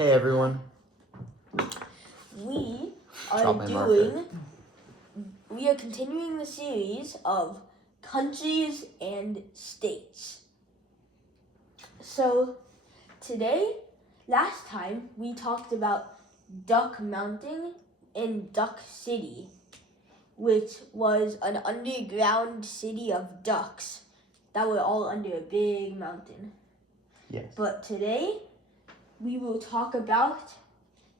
Hey everyone. We Drop my marker. we are continuing the series of countries and states. So last time we talked about Duck Mountain in Duck City, which was an underground city of ducks that were all under a big mountain. Yes. But today we will talk about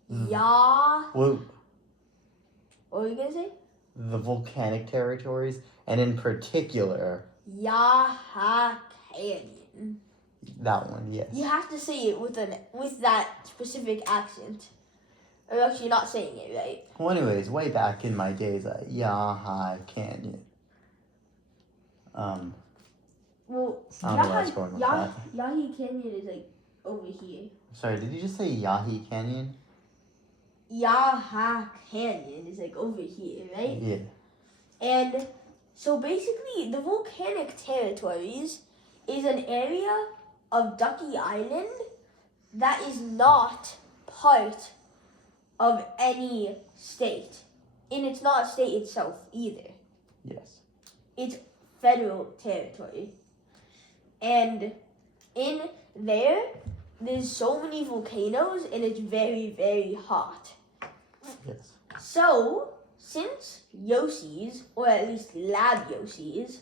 Well, What were you gonna say? the volcanic territories, and in particular, Yaha Canyon. that one, yes. You have to say it with that specific accent, or else you're not saying it right. Well, anyways, way back in my days at Yahi Canyon. Well, I don't know where I was going with that. Yahi Canyon is like over here. Sorry, did you just say Yahi Canyon? Yaha Canyon is like over here, right? Yeah. And so basically, the volcanic territories is an area of Ducky Island that is not part of any state. And it's not a state itself either. Yes. It's federal territory. And in there's so many volcanoes and it's very, very hot. Yes. So, since Yoshis, or at least lab Yoshis,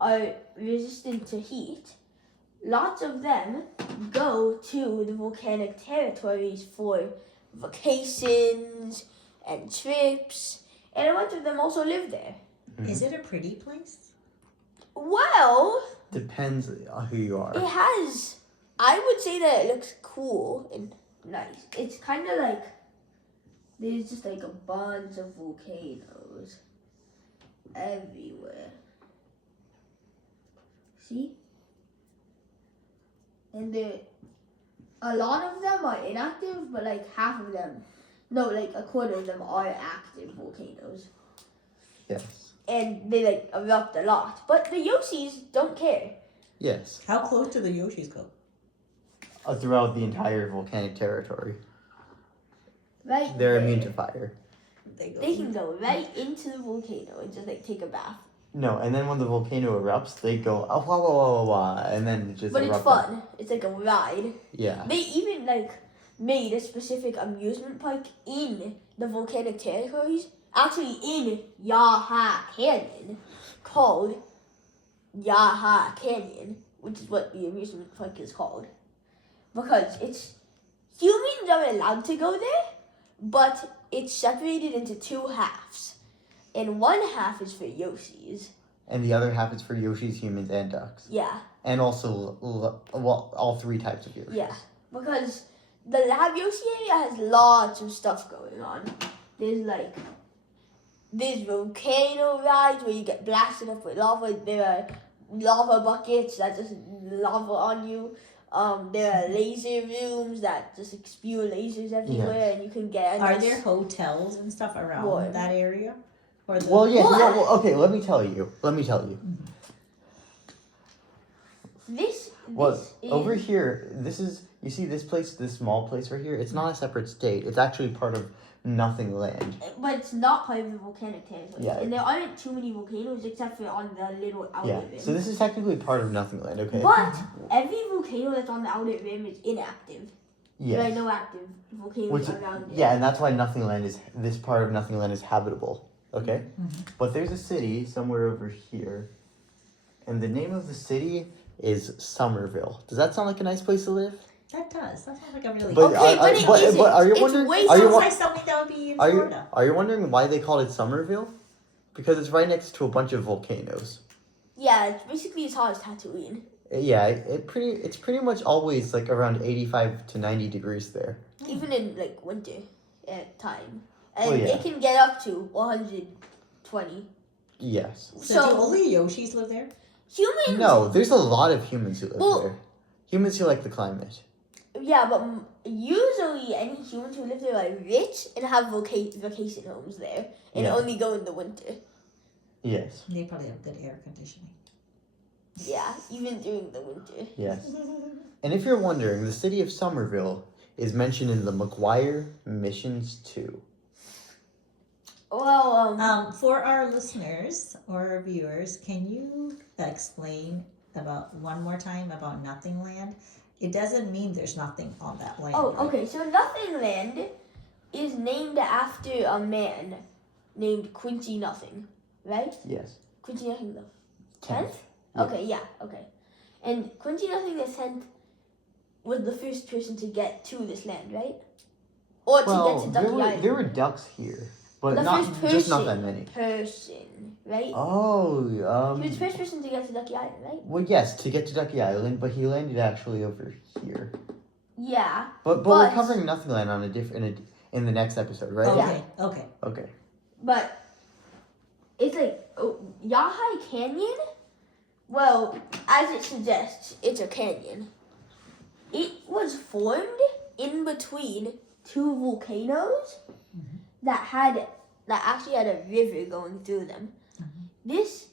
are resistant to heat, lots of them go to the volcanic territories for vacations and trips, and a bunch of them also live there. Mm-hmm. Is it a pretty place? Well, Depends on who you are. I would say that it looks cool and nice. It's kind of like, there's just like a bunch of volcanoes everywhere. See? And a lot of them are inactive, but like half of them, no, like a quarter of them are active volcanoes. Yes. And they like erupt a lot. But the Yoshis don't care. Yes. How close do the Yoshis go? Throughout the entire volcanic territory. Right? They're there. immune to fire. They can go right into the volcano and just like take a bath. No, and then when the volcano erupts, they go, oh, wah, wah, wah, wah, wah, and then it just But it's erupts. fun. It's like a ride. Yeah. They even like made a specific amusement park in the volcanic territories, actually in Yaha Canyon, called Yaha Canyon, which is what the amusement park is called. Because humans are allowed to go there, but it's separated into two halves. And one half is for Yoshis. And the other half is for Yoshis, humans, and ducks. Yeah. And also, all three types of Yoshis. Yeah. Because the Lab Yoshi area has lots of stuff going on. There's volcano rides where you get blasted up with lava. There are lava buckets that just lava on you. There are laser rooms that just spew lasers everywhere, and you can get. Are there hotels and stuff around that area? Or Well, yes. Well, okay. Let me tell you. This Well, is over here, you see this place, this small place right here? It's not a separate state. It's actually part of Nothing Land. But it's not part of the volcanic territory. Yeah. And there aren't too many volcanoes except for on the little outer rim. So this is technically part of Nothing Land, okay? But every volcano that's on the outer rim is inactive. Yes. There are no active volcanoes around it. Yeah, and that's why this part of Nothing Land is habitable, okay? Mm-hmm. But there's a city somewhere over here, and the name of the city is Somerville. Does that sound like a nice place to live? That does. That sounds like a really But, but it isn't. But are you It's wondering? way sounds like something that would be in Florida. Are you wondering why they called it Somerville? Because it's right next to a bunch of volcanoes. Yeah, it's basically as hot as Tatooine. Yeah, it's pretty much always like around 85 to 90 degrees there. Even in like winter at time. And Well, yeah. it can get up to 120. Yes. So do only Yoshis live there? Humans. No, there's a lot of humans who live Well- there. Humans who like the climate. Yeah, but usually any humans who live there are rich and have vacation homes there and Yeah. only go in the winter. Yes. They probably have good air conditioning. Yeah, even during the winter. Yes. And if you're wondering, the city of Somerville is mentioned in the McGuire Missions 2? Well, For our listeners or our viewers, can you explain about one more time about Nothing Land? It doesn't mean there's nothing on that land. Oh, right? okay. So Nothing Land is named after a man named Quincy Nothing, right? Yes. Quincy Nothing the 10th. 10th? Okay, yeah, okay. And Quincy Nothing the 10th was the first person to get to this land, right? Or to Well, get to Ducky Island. there were ducks here, but The not first just not that person. many. Person, right? Oh, He was the first person to get to Ducky Island, right? Well, yes, to get to Ducky Island, but he landed actually over here. Yeah. But we're But- covering Nothing Land on in the next episode, right? Okay, okay. Okay. But it's like Yahai Canyon. Well, as it suggests, it's a canyon. It was formed in between two volcanoes that actually had a river going through them. This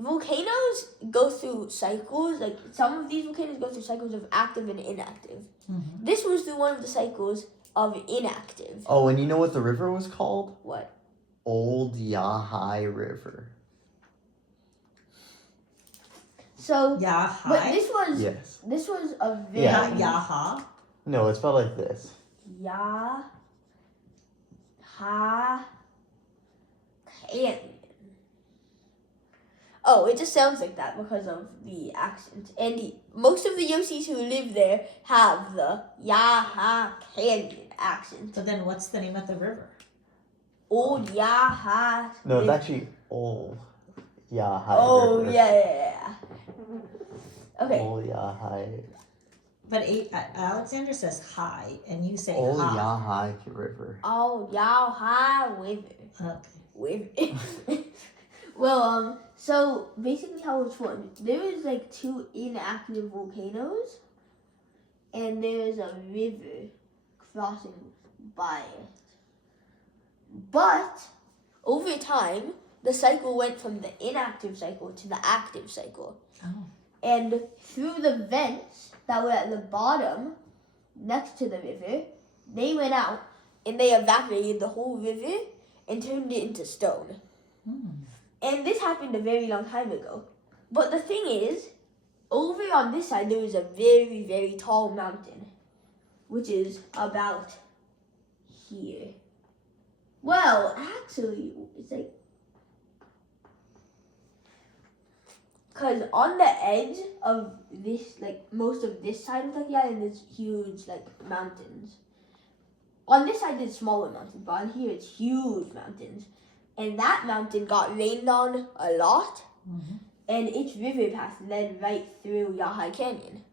volcanoes go through cycles. Like some of these volcanoes go through cycles of active and inactive. This was through one of the cycles of inactive. Oh, and you know what the river was called? What? Old Yahai River. So, Yahai? but Yes. this was a very Yeah. Yaha? No, it's spelled like this. Ya Ha Canyon. Oh, it just sounds like that because of the accent. And most of the Yosis who live there have the Yaha Canyon accent. So then what's the name of the river? Old Yaha. No, it's River. actually Old Yahai Oh, River. yeah. Okay. Old Yahai. But Alexander says hi, and you say Old ha. Yahai River. Oh, Yaha River. Okay. With well, so basically how it's formed, there is like two inactive volcanoes, and there is a river crossing by it. But over time, the cycle went from the inactive cycle to the active cycle. Oh. And through the vents that were at the bottom next to the river, they went out and they evaporated the whole river and turned it into stone. And this happened a very long time ago. But the thing is, over on this side, there was a very, very tall mountain, which is about here. Well, actually, it's like, because on the edge of this, like most of this side of the island, there's huge, like, mountains. On this side, there's smaller mountains, but on here, it's huge mountains. And that mountain got rained on a lot, and its river path led right through Yahai Canyon.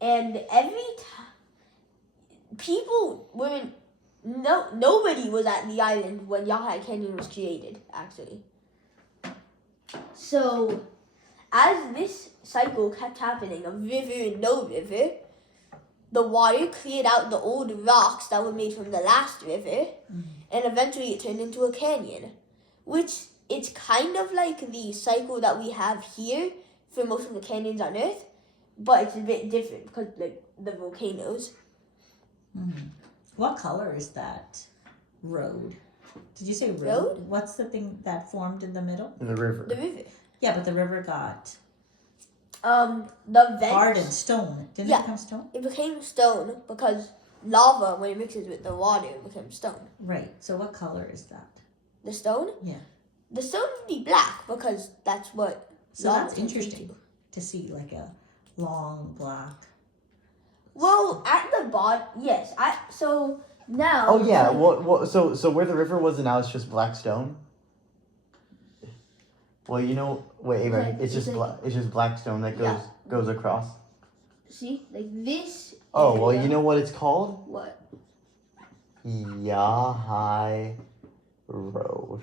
And every time, people weren't, nobody was at the island when Yahai Canyon was created, actually. So, as this cycle kept happening of river and no river, the water cleared out the old rocks that were made from the last river, and eventually it turned into a canyon, which it's kind of like the cycle that we have here for most of the canyons on Earth, but it's a bit different because like the volcanoes. What color is that road? Did you say road? Road? What's the thing that formed in the middle? The river. The river. Yeah, but the river got The vents. hardened stone. Didn't Yeah. it become stone? It became stone because lava, when it mixes with the water, it becomes stone. Right. So what color is that? The stone? Yeah. The stone would be black because that's what So lava that's turns interesting into. to see like a long black. Well, at the bottom, yes. So now. Oh yeah. What? So where the river was now, it's just black stone. Well, you know, wait, Ava, Like, it's just it's like- it's just black stone that goes across. See, like this. Oh well, area- you know what it's called? What? Yahai Road.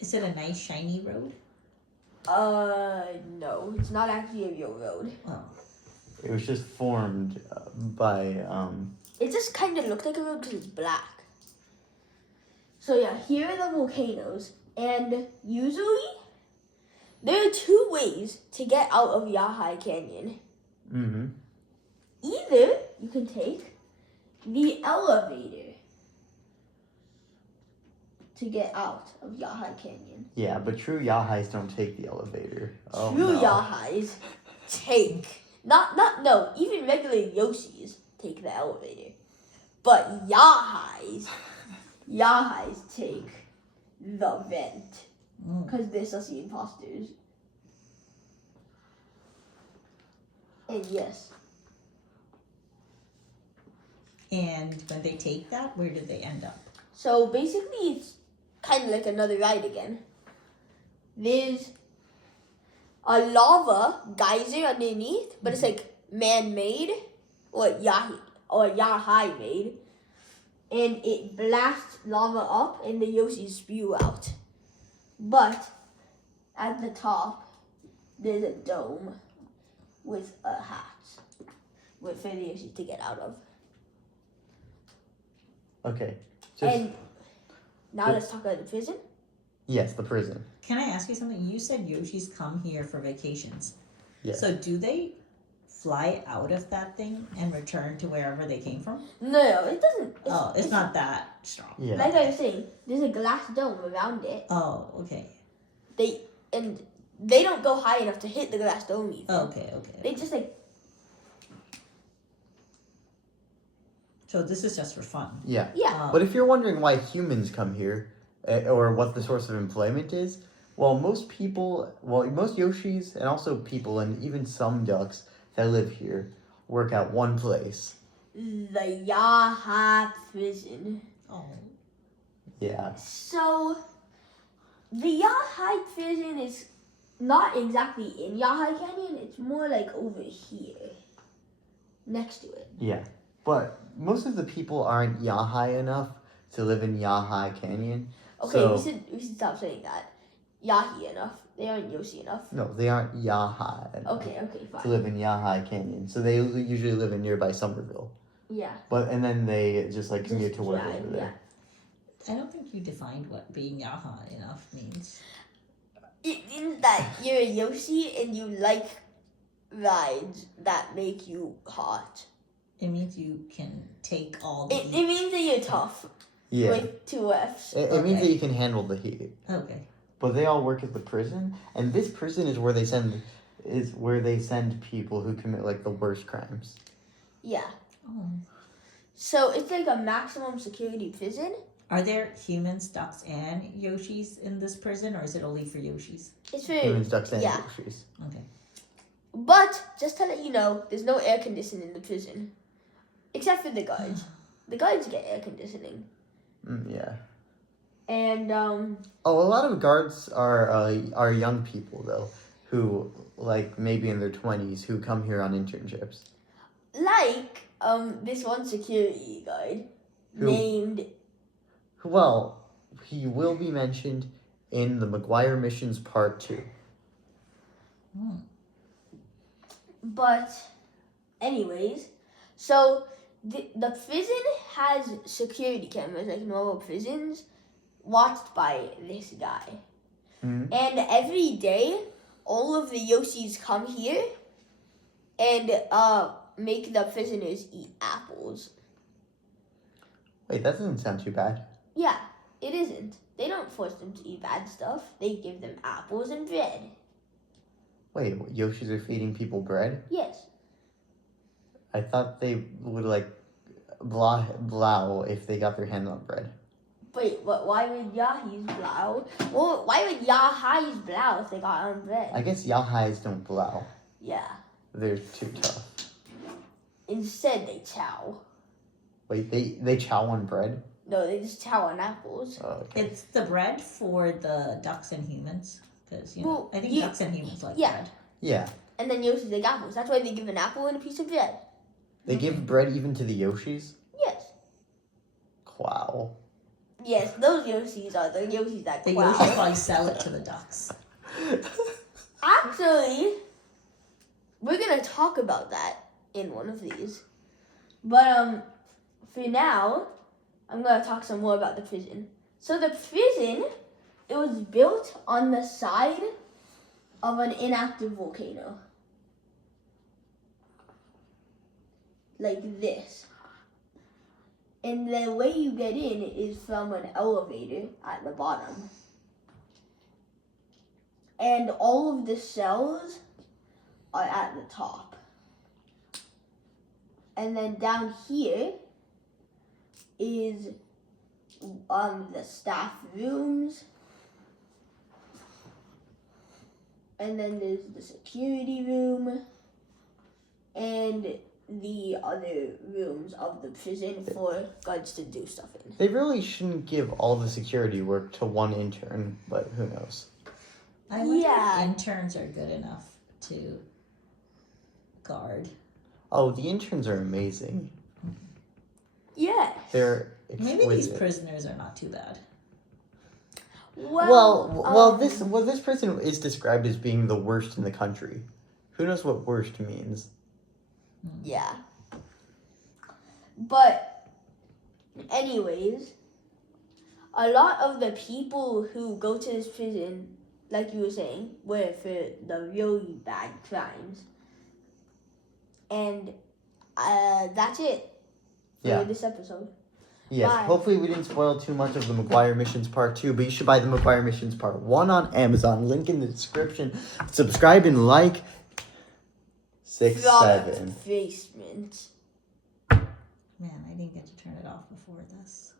Is it a nice shiny road? No, it's not actually a real road. Oh. It was just formed by It just kind of looked like a road because it's black. So yeah, here are the volcanoes, and usually there are two ways to get out of Yahai Canyon. can take the elevator to get out of Yahai Canyon. Yeah, but true Yahais don't take the elevator. Oh, True no. Yahais take even regular Yoshis take the elevator. But Yahais take the vent. Because they're sussy imposters. And yes. And when they take that, where do they end up? So basically it's kind of like another ride again. There's a lava geyser underneath, but it's like man-made, or Yahai made, and it blasts lava up and the Yoshis spew out. But at the top, there's a dome with a hatch for the Yoshis to get out of. Okay. And now let's talk about the prison. Yes, the prison. Can I ask you something? You said Yoshis come here for vacations. Yes. So do they fly out of that thing and return to wherever they came from? No, it doesn't. It's not that strong. Yeah. Like I was saying, there's a glass dome around it. Oh, okay. They don't go high enough to hit the glass dome even. Oh, okay. They just like, So this is just for fun. Yeah. yeah. But if you're wondering why humans come here, or what the source of employment is, well, most Yoshis and also people and even some ducks that live here work at one place. The Yahai prison. Oh. Yeah. So, the Yahai prison is not exactly in Yahai Canyon. It's more like over here, next to it. Yeah. But most of the people aren't Yahai enough to live in Yahai Canyon. Okay, So- we should stop saying that. Yahi enough. They aren't Yoshi enough. No, they aren't Yahai enough Okay, to fine. live in Yahai Canyon. So they usually live in nearby Somerville. Yeah. And then they just like commute Just to work drive, over there. I don't think you defined what being Yaha enough means. It means that you're a Yoshi and you like rides that make you hot. It means you can take all the It heat. means that you're tough. Yeah. With 2 F's. It means Okay. that you can handle the heat. Okay. But they all work at the prison, and this prison is where they send people who commit like the worst crimes. Yeah. Oh. So it's like a maximum security prison. Are there humans, ducks, and Yoshis in this prison, or is it only for Yoshis? It's for Humans, ducks, and yeah. Yoshis. Okay. But just to let you know, there's no air conditioning in the prison. Except for the guards. The guards get air conditioning. Yeah. And Oh, a lot of guards are young people though, who like maybe in their 20s who come here on internships. like this one security guard Who? named Well, he will be mentioned in the McGuire Missions Part 2. Hmm. But anyways, so the prison has security cameras like normal prisons watched by this guy. Mhm. And every day all of the Yoshis come here and make the prisoners eat apples. Wait, that doesn't sound too bad. Yeah, it isn't. They don't force them to eat bad stuff. They give them apples and bread. Wait, Yoshis are feeding people bread? Yes. I thought they would like blow if they got their hands on bread. Wait, but why would Yahis blow? Well, why would Yahis blow if they got on bread? I guess Yahais don't blow. Yeah. They're too tough. Instead, they chow. Wait, they chow on bread? No, they just chow on apples. Oh, okay. It's the bread for the ducks and humans, because Well, I think you- ducks and humans like yeah. bread. Yeah. And then Yoshis like apples. That's why they give an apple and a piece of bread. They give bread even to the Yoshis? Yes. Wow. Yes, those Yoshis are the Yoshis that The wow. Yoshis probably sell it to the ducks. Actually, we're gonna talk about that in one of these. But for now, I'm gonna talk some more about the prison. So the prison, it was built on the side of an inactive volcano. like this. And the way you get in is from an elevator at the bottom. And all of the cells are at the top. And then down here is the staff rooms. And then there's the security room and the other rooms of the prison for guards to do stuff in. They really shouldn't give all the security work to one intern, but who knows? I wonder Yeah. if interns are good enough to guard. Oh, the interns are amazing. Yes. They're Maybe these exquisite. prisoners are not too bad. This prison is described as being the worst in the country. Who knows what worst means? Yeah. But, anyways, a lot of the people who go to this prison, like you were saying, were for the really bad crimes. And that's it for Yeah. this episode. Yes, Bye. hopefully we didn't spoil too much of the McGuire Missions Part 2, but you should buy the McGuire Missions Part 1 on Amazon. Link in the description. Subscribe and like. 6, From 7. basement. Man, I didn't get to turn it off before this.